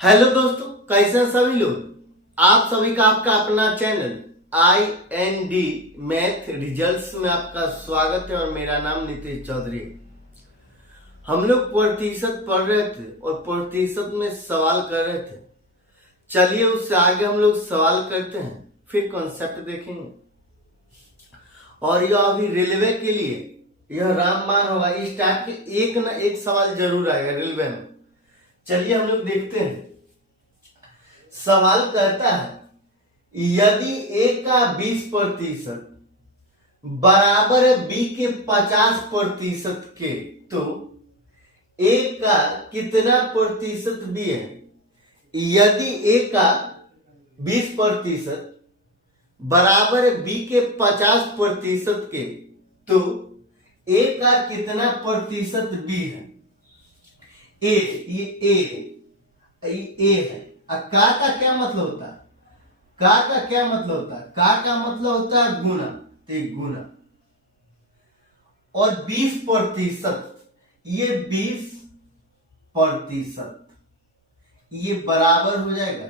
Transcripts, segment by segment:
Hello दोस्तों, कैसे हैं सभी लोग। आप सभी का आपका अपना चैनल IND मैथ रिजल्ट्स में आपका स्वागत है और मेरा नाम नीतीश चौधरी है। हम लोग प्रतिशत पढ़ रहे थे और प्रतिशत में सवाल कर रहे थे। चलिए उससे आगे हम लोग सवाल करते हैं, फिर कॉन्सेप्ट देखेंगे। और यह अभी रेलवे के लिए यह रामबाण होगा। इस टाइप के एक ना एक सवाल जरूर आएगा रेलवे में। चलिए हम लोग देखते हैं। सवाल कहता है यदि A का 20% बराबर है B के 50% के, तो A का कितना प्रतिशत B है। यदि A का 20% बराबर है B के 50% के, तो A का कितना प्रतिशत B है। A है। का क्या मतलब होता है। का क्या मतलब होता है। का मतलब होता है गुना, तो गुना। और 20%, ये 20% ये बराबर हो जाएगा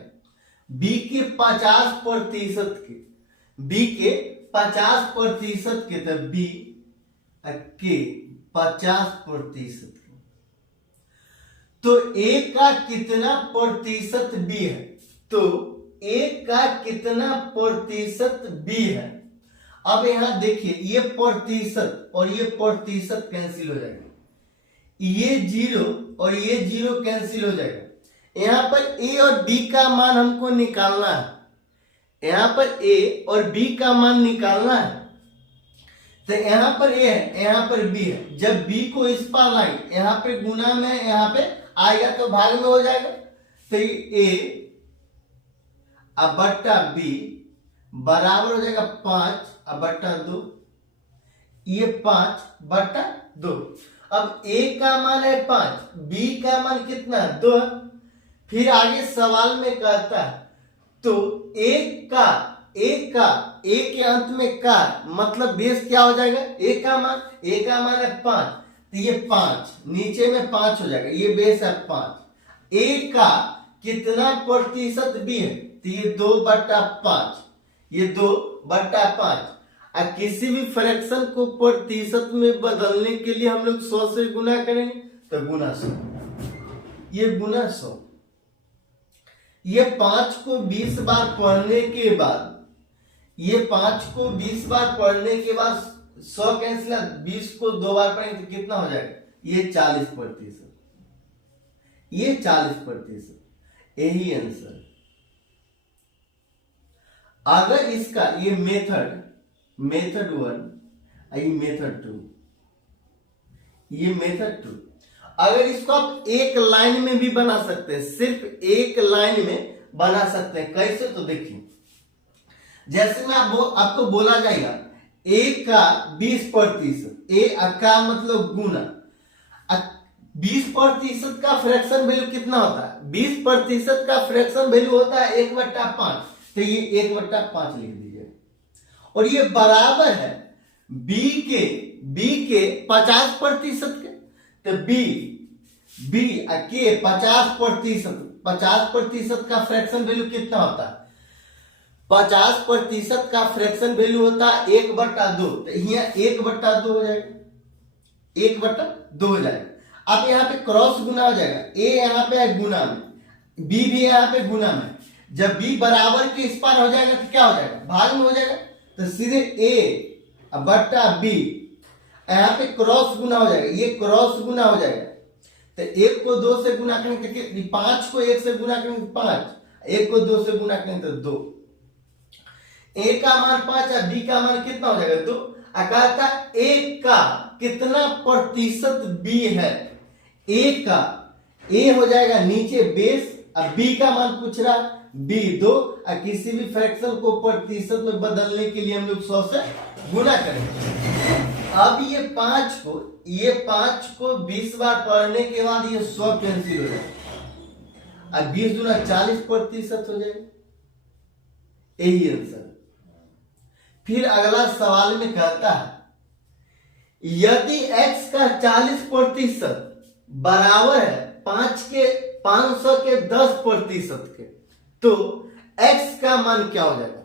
B के 50% के। B के 50% के, तो B के 50% के। तो A का कितना प्रतिशत B है। तो A का कितना प्रतिशत B है। अब यहां देखिए, ये प्रतिशत और ये प्रतिशत कैंसिल हो जाएगा। ये 0 और ये 0 कैंसिल हो जाएगा। यहां पर A और B का मान हमको निकालना है। यहां पर A और B का मान निकालना है। तो यहां पर A है, यहां पर B है। जब B को इस पार लाए, यहां पे गुना में यहां पे आएगा तो भाग में हो जाएगा। तो A अब बट्टा B बराबर हो जाएगा 5/2। ये 5/2। अब A का मान है 5, B का मान कितना है 2। फिर आगे सवाल में कहता है तो A के अंत में का मतलब बेस क्या हो जाएगा। A का मान है 5, तो ये 5 नीचे में 5 हो जाएगा। ये बेस है 5। A का कितना प्रतिशत B है, तो ये 2/5। ये 2/5। अब किसी भी फ्रैक्शन को प्रतिशत में बदलने के लिए हम लोग 100 से गुना करेंगे, तो गुना 100। ये गुना 100। ये 5 को 20 बार पढ़ने के बाद, ये 5 को 20 बार पढ़ने के बाद 100 कैंसिल, 20 को 2 बार पढ़ेंगे तो कितना हो जाएगा। ये 40%। ये 40%। यही आंसर। अगर इसका ये मेथड 1, ये मेथड 2, ये मेथड 2, अगर इसको आप एक लाइन में भी बना सकते हैं, सिर्फ एक लाइन में बना सकते हैं। कैसे, तो देखिए, जैसे मैं आपको बोला जाएगा A का 20%, A का मतलब गुना। 20% का फ्रैक्शन वैल्यू कितना होता है। 20% का फ्रैक्शन वैल्यू होता है 1/5। तो ये 1/5 लिख दीजिए। और ये बराबर है B के 50% के। तो B के 50% का फ्रैक्शन वैल्यू कितना होता है। 50% का फ्रैक्शन वैल्यू होता है 1/2। तो यहाँ 1/2 हो जाएगा। 1/2 हो जाएगा। अब यहाँ पे क्रॉस गुना हो जाएगा। A यहाँ पे है गुना में, B भी यहाँ पे गुना में। जब B बराबर के इस पार हो जाएगा तो क्या हो जाएगा, भाग में हो जाएगा। तो सीधे A/B यहाँ पे क्रॉस गुना हो जाएगा। ये क्रॉस गुना हो जाएगा। तो 1 को 2 से गुना करेंगे, 5 को 1 से गुना करेंगे 5, 1 को 2 से गुना करेंगे तो 2। A का मान 5 है, B का मान कितना हो जाएगा 2। कहता A का कितना प्रतिशत B है। A हो जाएगा नीचे बेस। अब B का मान पूछ रहा, B 2। किसी भी फ्रैक्शन को प्रतिशत में बदलने के लिए हम लोग 100 से गुना करेंगे। अब ये 5 को 20 बार पढ़ने के बाद ये 100 कैंसिल हो जाएगा। अब 20 गुना 40% हो जाएगा। यही आंसर। फिर अगला सवाल में कहता है यदि x का 40% बराबर है 5 के 500 के 10% के, तो x का मान क्या हो जाएगा?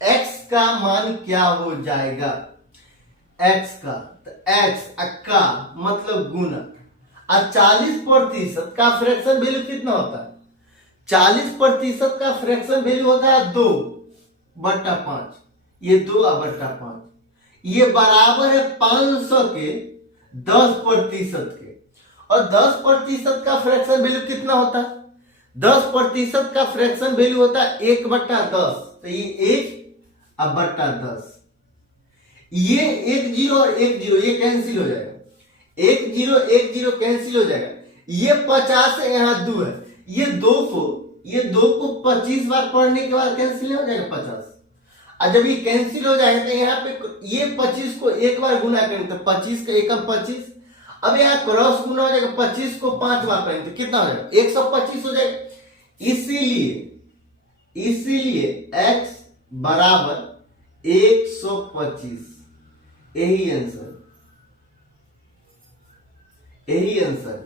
x का मान क्या हो जाएगा? x का, तो x का मतलब गुना, और 40% का फ्रैक्शन वैल्यू कितना होता है? 40% का फ्रैक्शन वैल्यू होता है 2/5, ये 2/5, ये बराबर है 500 के 10% के। और 10% का फ्रैक्शन वैल्यू कितना होता है? 10% का फ्रैक्शन वैल्यू होता है 1/10, तो ये 1/10, ये 1 0 और 1 0 ये कैंसिल हो जाएगा, 1 0 1 0 कैंसिल हो जाएगा, ये 50 है, यहाँ 2 है, ये 2 को 25 बार पढ़ने के बाद कैंसिल हो जाएगा 50, और जब ये कैंसिल हो जाएगा तो यहाँ पे ये 25 को एक बार गुना करें तो 25 का एकम 25, अब यहाँ क्रॉस गुना हो जाएगा, 25 को 5 बार करें तो कितना हो जाएगा? 125 हो जाएगा। इसीलिए x बराबर 125, यही आंसर